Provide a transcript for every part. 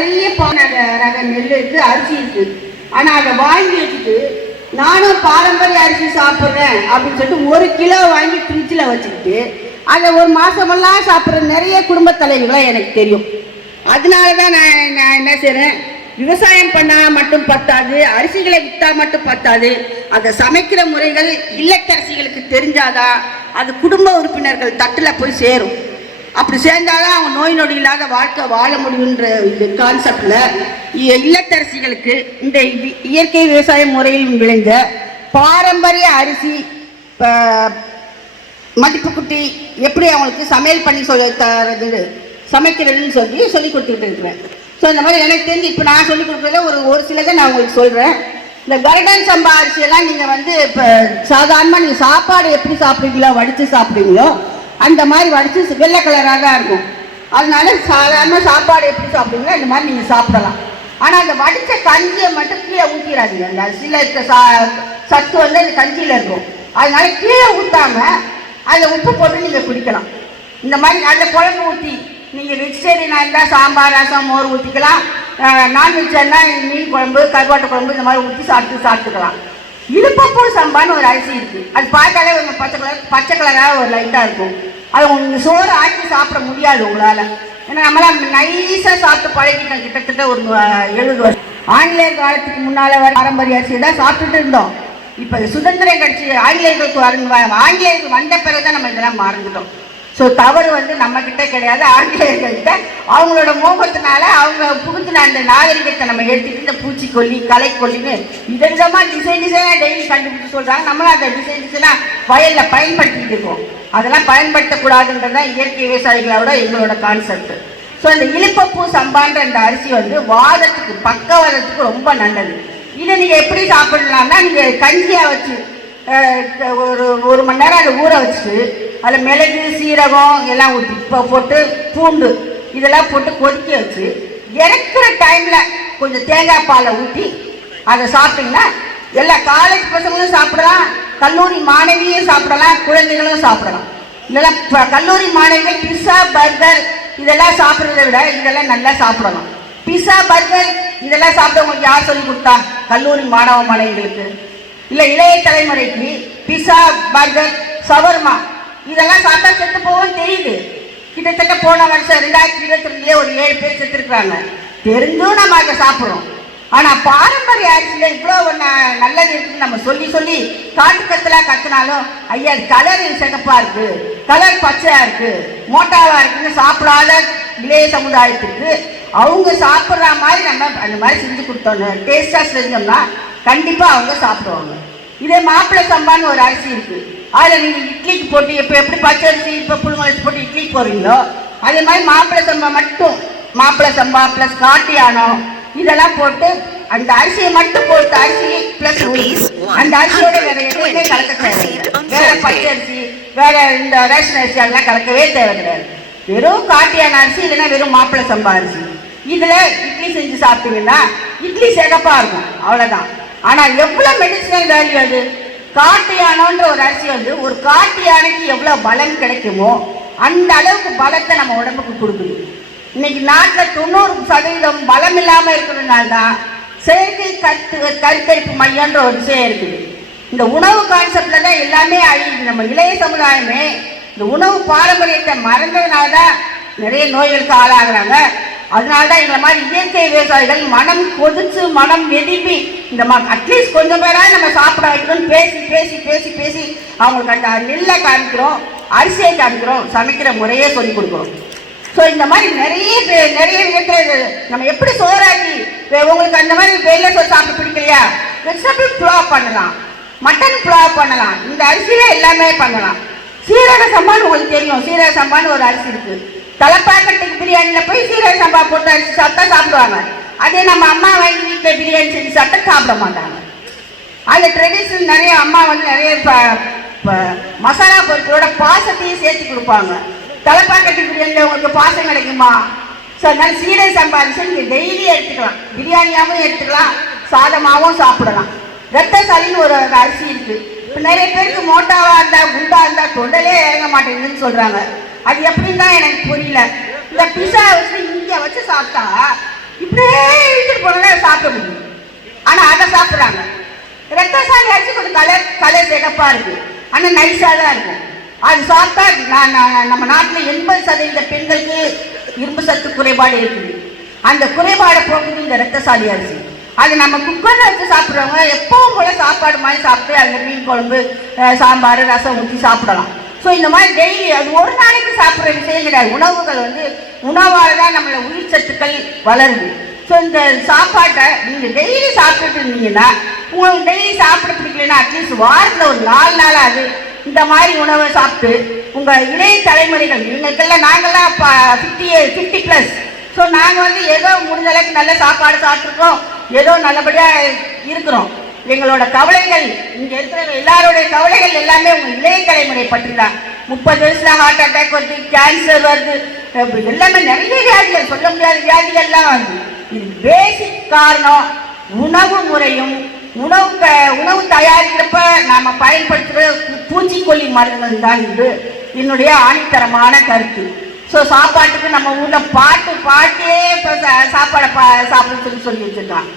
நிறைய ரக நெல் இருக்கு, அரிசி இருக்கு. ஆனா அதை வாங்கி வச்சுட்டு நானும் பாரம்பரிய அரிசி சாப்பிட்றேன் அப்படின்னு சொல்லிட்டு 1 கிலோ வாங்கி ஃப்ரிட்ஜில் வச்சுக்கிட்டு அதை ஒரு மாசமெல்லாம் சாப்பிட்ற நிறைய குடும்ப தலைவர்களாக எனக்கு தெரியும். அதனால தான் நான் என்ன செய்கிறேன், விவசாயம் பண்ணால் மட்டும் பத்தாது, அரிசிகளை விற்றா மட்டும் பத்தாது, அதை சமைக்கிற முறைகள் இல்லத்தரசிகளுக்கு தெரிஞ்சாதான் அது குடும்ப உறுப்பினர்கள் தட்டில் போய் சேரும். அப்படி சேர்ந்தாதான் அவங்க நோய் நொடி இல்லாத வாழ்க்கை வாழ முடியுன்ற இந்த கான்செப்டில் இல்லத்தரசிகளுக்கு இந்த இயற்கை விவசாய முறையில் விளைந்த பாரம்பரிய அரிசி மதிப்பு குட்டி எப்படி அவங்களுக்கு சமையல் பண்ணி தரது சமைக்கிறதுன்னு சொல்லி கொடுத்துக்கிட்டு இருக்கிறேன். ஸோ இந்த மாதிரி எனக்கு தெரிஞ்சு இப்போ நான் சொல்லிக் கொடுக்குறத ஒரு சிலதை நான் உங்களுக்கு சொல்கிறேன். இந்த கருடன் சம்பா அரிசியெல்லாம் நீங்கள் இப்போ சாதாரணமாக நீங்கள் சாப்பாடு எப்படி சாப்பிடுவீங்களோ வடித்து சாப்பிடுவீங்களோ அந்த மாதிரி வடித்து வெள்ளை கலராக தான் இருக்கும். அதனால சாதாரண சாப்பாடு எப்படி சாப்பிடுவீங்களோ அந்த மாதிரி நீங்கள் சாப்பிடலாம். ஆனால் அந்த வடித்த கஞ்சியை மட்டும் கீழே ஊற்றிடாதீங்க. அந்த அரிசியில் இருக்க சத்து அந்த கஞ்சியில் இருக்கும். அதனால கீழே ஊற்றாமல் அதில் உப்பு போட்டு நீங்கள் குடிக்கலாம். இந்த மாதிரி அதில் குழம்பு ஊற்றி நீங்கள் வெஜிடேரியனாக இருந்தால் சாம்பார் ரசம் மோர் ஊற்றிக்கலாம். நான்வெஜ்ஜாக இருந்தால் மீன் குழம்பு கருவாட்டு குழம்பு இந்த மாதிரி ஊற்றி சாப்பிட்டுக்கலாம். இழுப்பப்பூ சம்பான்னு ஒரு அரிசி இருக்குது. அது பார்த்தாலே ஒரு பச்சை கலராக ஒரு லைட்டாக இருக்கும். அது உங்களுக்கு சோறு ஆக்கி சாப்பிட முடியாது உங்களால். ஏன்னா நம்மளாம் நைஸாக சாப்பிட்டு பழகிட்டோம். கிட்டத்தட்ட ஒரு 70 வருஷம் ஆங்கிலேயர் காலத்துக்கு முன்னால் வர பாரம்பரிய அரிசி தான் சாப்பிட்டுட்டு இருந்தோம். இப்போ சுதந்திரம் கட்சி ஆங்கிலேயருக்கு வந்த பிறகு தான் நம்ம இதெல்லாம் மறந்துட்டோம். ஸோ தவறு நம்மக்கிட்ட கிடையாது, ஆங்கிலேயர்கள்கிட்ட. அவங்களோட மோகத்தினால அவங்க புகுத்தின அந்த நாகரிகத்தை நம்ம எடுத்துக்கிட்டு இந்த பூச்சிக்கொல்லி களைக்கொல்லின்னு விதவிதமாக டிசைனாக டெய்லி கண்டுபிடிச்சு சொல்கிறாங்க. நம்மளும் அந்த டிசைனாக வயலில் பயன்படுத்திட்டு இருக்கோம். அதெல்லாம் பயன்படுத்தக்கூடாதுன்றது தான் இயற்கை விவசாயிகளோட எங்களோட கான்செப்ட். ஸோ இந்த இழுப்பப்பூ சம்பான்ற அந்த அரிசி வாதத்துக்கு பக்கவாதத்துக்கு ரொம்ப நல்லது. இதை நீங்கள் எப்படி சாப்பிடலாம்னா நீங்கள் கஞ்சியாக வச்சு ஒரு மணி நேரம் அதை ஊற வச்சுட்டு அதில் மிளகு சீரகம் எல்லாம் ஊற்றி போட்டு பூண்டு இதெல்லாம் போட்டு கொதிக்க வச்சு இறக்குற டைமில் கொஞ்சம் தேங்காய் பாலை ஊற்றி அதை சாப்பிட்டிங்கன்னா எல்லா காலேஜ் பசங்களும் சாப்பிடலாம், கல்லூரி மாணவியும் சாப்பிடலாம், குழந்தைகளும் சாப்பிடலாம். இல்லைன்னா கல்லூரி மாணவிகள் பிஸ்ஸா பர்கர் இதெல்லாம் சாப்பிட்றத விட இதெல்லாம் நல்லா சாப்பிடலாம். பிஸ்ஸா பர்கர் இதெல்லாம் சாப்பிட உங்களுக்கு யார் சொல்லி கொடுத்தா? கல்லூரி மாணவ மாணவிகளுக்கு. இல்லை இளைய தலைமுறைக்கு பிஸ்ஸா பர்கர் சவர்மா இதெல்லாம் சாப்பிட்டா செத்து போவோம்னு தெரியுது. கிட்டத்தட்ட போன வருஷம் 2022 ஒரு 7 பேர் செத்துருக்குறாங்க. தெரிஞ்சும் நம்ம அதை சாப்பிட்றோம். ஆனால் பாரம்பரிய அரிசியில் இவ்வளோ நல்லது இருக்குன்னு நம்ம சொல்லி காட்டுக்கத்தலாக கற்றுனாலும் ஐயா கலர் சிகப்பாக இருக்குது, கலர் பச்சையாக இருக்குது, மோட்டாவாக இருக்குன்னு சாப்பிடாத இளைய சமுதாயத்துக்கு அவங்க சாப்பிட்ற மாதிரி நம்ம அந்த மாதிரி செஞ்சு கொடுத்தோன்னு டேஸ்டாக செஞ்சோம்னா கண்டிப்பாக அவங்க சாப்பிடுவாங்க. இதே மாப்பிள்ளை சம்பான்னு ஒரு அரிசி இருக்குது. அதில் நீங்கள் இட்லிக்கு போட்டு எப்படி பச்சை அரிசி இப்போ புழுங்கரிசி போட்டு இட்லிக்கு போடுறீங்களோ அதே மாதிரி மாப்பிள்ளை சம்பா மட்டும் மாப்பிள்ளை சம்பா ப்ளஸ் காட்டியானம் இதெல்லாம் போட்டு அந்த அரிசியை மட்டும் போட்டு அரிசி ப்ளஸ் அந்த அரிசியோட வேற எதுவுமே கலக்க தேவையில்லை. வேற பச்சை அரிசி வேற இந்த ரேஷன் அரிசி அதெல்லாம் கலக்கவே தேவை கிடையாது. வெறும் காட்டியான அரிசி இல்லைன்னா வெறும் மாப்பிள்ளை சம்பா அரிசி இதில் இட்லி செஞ்சு சாப்பிட்டீங்கன்னா இட்லி சிகப்பாக இருக்கும், அவ்வளோதான். ஆனால் எவ்வளோ மெடிசினல் வேல்யூ அது. காட்டு யானைன்ற ஒரு அரிசி ஒரு காட்டு யானைக்கு எவ்வளோ பலம் கிடைக்குமோ அந்த அளவுக்கு பலத்தை நம்ம உடம்புக்கு கொடுக்குது. இன்னைக்கு நாட்டில் 90% பலம் இல்லாமல் இருக்கிறதுனால தான் செயற்கை கருத்தரிப்பு மையன்ற ஒரு விஷயம் இருக்குது. இந்த உணவு கான்செப்டில் தான் எல்லாமே அழியுது. நம்ம இளைய சமுதாயமே இந்த உணவு பாரம்பரியத்தை மறந்ததுனால தான் நிறைய நோய்களுக்கு ஆளாகிறாங்க. அதனால தான் எங்களை மாதிரி இயற்கை விவசாயிகள் மனம் கொதிச்சு மனம் வெடிப்பி இந்த அட்லீஸ்ட் கொஞ்சம் பேராக நம்ம சாப்பிட வைக்கணும்னு பேசி பேசி பேசி பேசி அவங்களுக்கு அந்த நெல்லை காமிக்கிறோம், அரிசியை காமிக்கிறோம், சமைக்கிற முறையே சொல்லி கொடுக்குறோம். ஸோ இந்த மாதிரி நிறைய விதத்தில் நம்ம எப்படி சோறாக்கி உங்களுக்கு அந்த மாதிரி வெள்ளை சோறு சாப்பிட பிடிக்கலையா வெஜிடபிள் புலாவ் பண்ணலாம், மட்டன் புலாவ் பண்ணலாம், இந்த அரிசியே எல்லாமே பண்ணலாம். சீரக சம்பான்னு உங்களுக்கு தெரியும், சீரக சம்பான்னு ஒரு அரிசி இருக்குது. தலைப்பாக்கட்டுக்கு பிரியாணியில் போய் சீரக சம்பா போட்டு அரிசி சாப்பிட்டா சாப்பிடுவாங்க. அதே நம்ம அம்மா வாங்கி வீட்டில் பிரியாணி செஞ்சு சாப்பிட்டா சாப்பிட மாட்டாங்க. அதில் ட்ரெடிஷ்னல் நிறைய அம்மா நிறைய மசாலா பொருட்களோட பாசத்தையும் சேர்த்து கொடுப்பாங்க. தலைப்பாக்கட்டு பிரியாணியில் உங்களுக்கு பாசம் கிடைக்குமா? ஸோ அதனால சீரக சம்பா அரிசி நீங்கள் டெய்லியும் எடுத்துக்கலாம், பிரியாணியாகவும் எடுத்துக்கலாம், சாதமாகவும் சாப்பிடலாம். ரத்தசாலின்னு ஒரு அரிசி இருக்குது. இப்போ நிறைய பேருக்கு மோட்டாவாக இருந்தால் குண்டா இருந்தால் தொண்டலே இறங்க மாட்டேங்குதுன்னு சொல்கிறாங்க. அது எப்படின்னு தான் எனக்கு புரியல. இந்த பிஸா வச்சு இங்கே வச்சு சாப்பிட்டா இப்போ சாப்பிட முடியும். ஆனா அதை சாப்பிட்றாங்க. ரத்தசாலி அரிசி கொஞ்சம் கலர் சிகப்பா இருக்கு, ஆனா நைஸா தான் இருக்கும். அது சாப்பிட்டா நம்ம நாட்டில் 80% பெண்களுக்கு இரும்பு சத்து குறைபாடு இருக்குது. அந்த குறைபாடை போகுது இந்த ரத்தசாலி அரிசி. அது நம்ம குக்கரில் வச்சு சாப்பிட்றவங்க எப்பவும் போல சாப்பாடு மாதிரி சாப்பிட்டு அதில் மீன் குழம்பு, சாம்பார், ரசம் ஊற்றி சாப்பிடலாம். ஸோ இந்த மாதிரி டெய்லி அது ஒரு நாளைக்கு சாப்பிட்ற விஷயம் கிடையாது. உணவுகள் உணவால் தான் நம்மளை உயிர் சத்துக்கள் வளருது. ஸோ இந்த சாப்பாட்டை நீங்கள் டெய்லி சாப்பிட்டுட்டு இருந்தீங்கன்னா, உங்களுக்கு டெய்லி சாப்பிட பிடிக்கலன்னா அட்லீஸ்ட் வாரத்தில் ஒரு 4 நாளாவது இந்த மாதிரி உணவை சாப்பிட்டு உங்கள் இளைய தலைமுறைகள், நீங்களுக்கெல்லாம் நாங்கள்லாம் 50+. ஸோ நாங்கள் ஏதோ முடிஞ்ச அளவுக்கு நல்ல சாப்பாடு சாப்பிட்ருக்கோம், ஏதோ நல்லபடியாக இருக்கிறோம். எங்களோட கவலைகள், இங்கே இருக்கிற எல்லாருடைய கவலைகள் எல்லாமே உங்கள் இளைய தலைமுறை பற்றி தான். 30 வயசுல ஹார்ட் அட்டாக் வருது, கேன்சர் வருது, எல்லாமே நிறைய வியாதிகள், சொல்ல முடியாத வியாதிகள்லாம் வருது. இது பேசிக் காரணம் உணவு முறையும் உணவு தயாரிக்கிறப்ப நாம் பயன்படுத்துகிற பூச்சிக்கொல்லி மருந்துகள் தான். இது என்னுடைய ஆணித்தரமான கருத்து. ஸோ சாப்பாட்டுக்கு நம்ம ஊரில் பாட்டே இப்போ சாப்பாடை சாப்பிட சொல்லி வச்சுருக்கான்.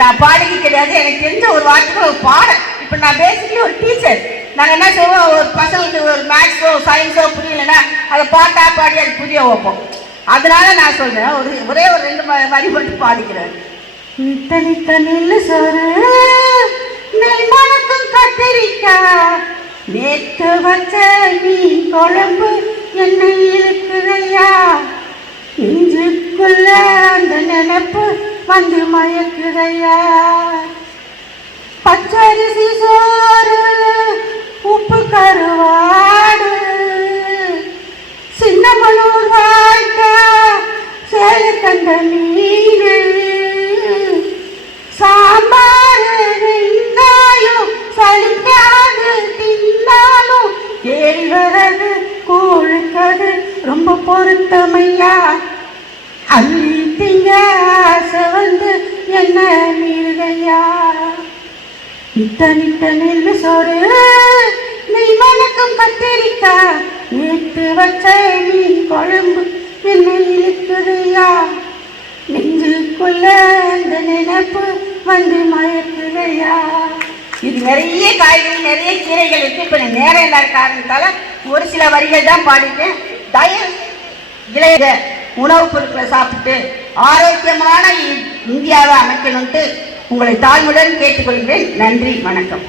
நான் பாடகி கிடையாது, எனக்கு தெரிஞ்ச ஒரு வார்த்தைக்கு ஒரு பாடம். இப்போ நான் பேசிக்கலி ஒரு டீச்சர். நாங்கள் என்ன செய்வோம், ஒரு பசங்களுக்கு ஒரு மேக்ஸோ சயின்ஸோ புரியலைன்னா அதை பாட்டா பாடி அது புரிய வைப்போம். அதனால நான் சொல்றேன், ஒரே ஒரு 2 வரி மட்டும் பாடிக்கிறேன். நித்த நெல்லு சோறு நெல் மணக்கும் கத்திரிக்காய், நேத்து வச்ச மீன் குழம்பு என்னை இழுக்குதையா, நெஞ்சுக்குள்ள அந்த நினைப்பு வந்து மயக்குதையா, பச்சரிசி சோறு உப்பு கருவாடு, சின்னமனூர் வாழ்க்கை சேலை கண்ட மீன், சாம்பார் வெங்காயம் சளிக்காது தின்னாலும் கேழ்வரகு கூழுக்கது ரொம்ப பொருத்தமையா, அள்ளி திங்க ஆசை வந்து என்ன மீறுகையா, நித்த நெல்லு சோறு நெய் மணக்கும் கத்திரிக்காய், நேத்து வச்ச மீன் குழம்பு என்ன இழுக்குதையா, நெஞ்சுக்குள்ள அந்த நினைப்பு வந்து மயக்குதையா. இது நிறைய காய்கறி, நிறைய கீரைகள் இருக்கு. இப்போ நேரம் இல்லாத காரணத்தால ஒரு சில வரிகள் தான் பாடிட்டேன். தயவு இளைய உணவுப் பொருட்களை சாப்பிட்டு ஆரோக்கியமான இந்தியாவை அமைக்கணும்ட்டு உங்களை தாழ்வுடன் கேட்டுக்கொள்கிறேன். நன்றி, வணக்கம்.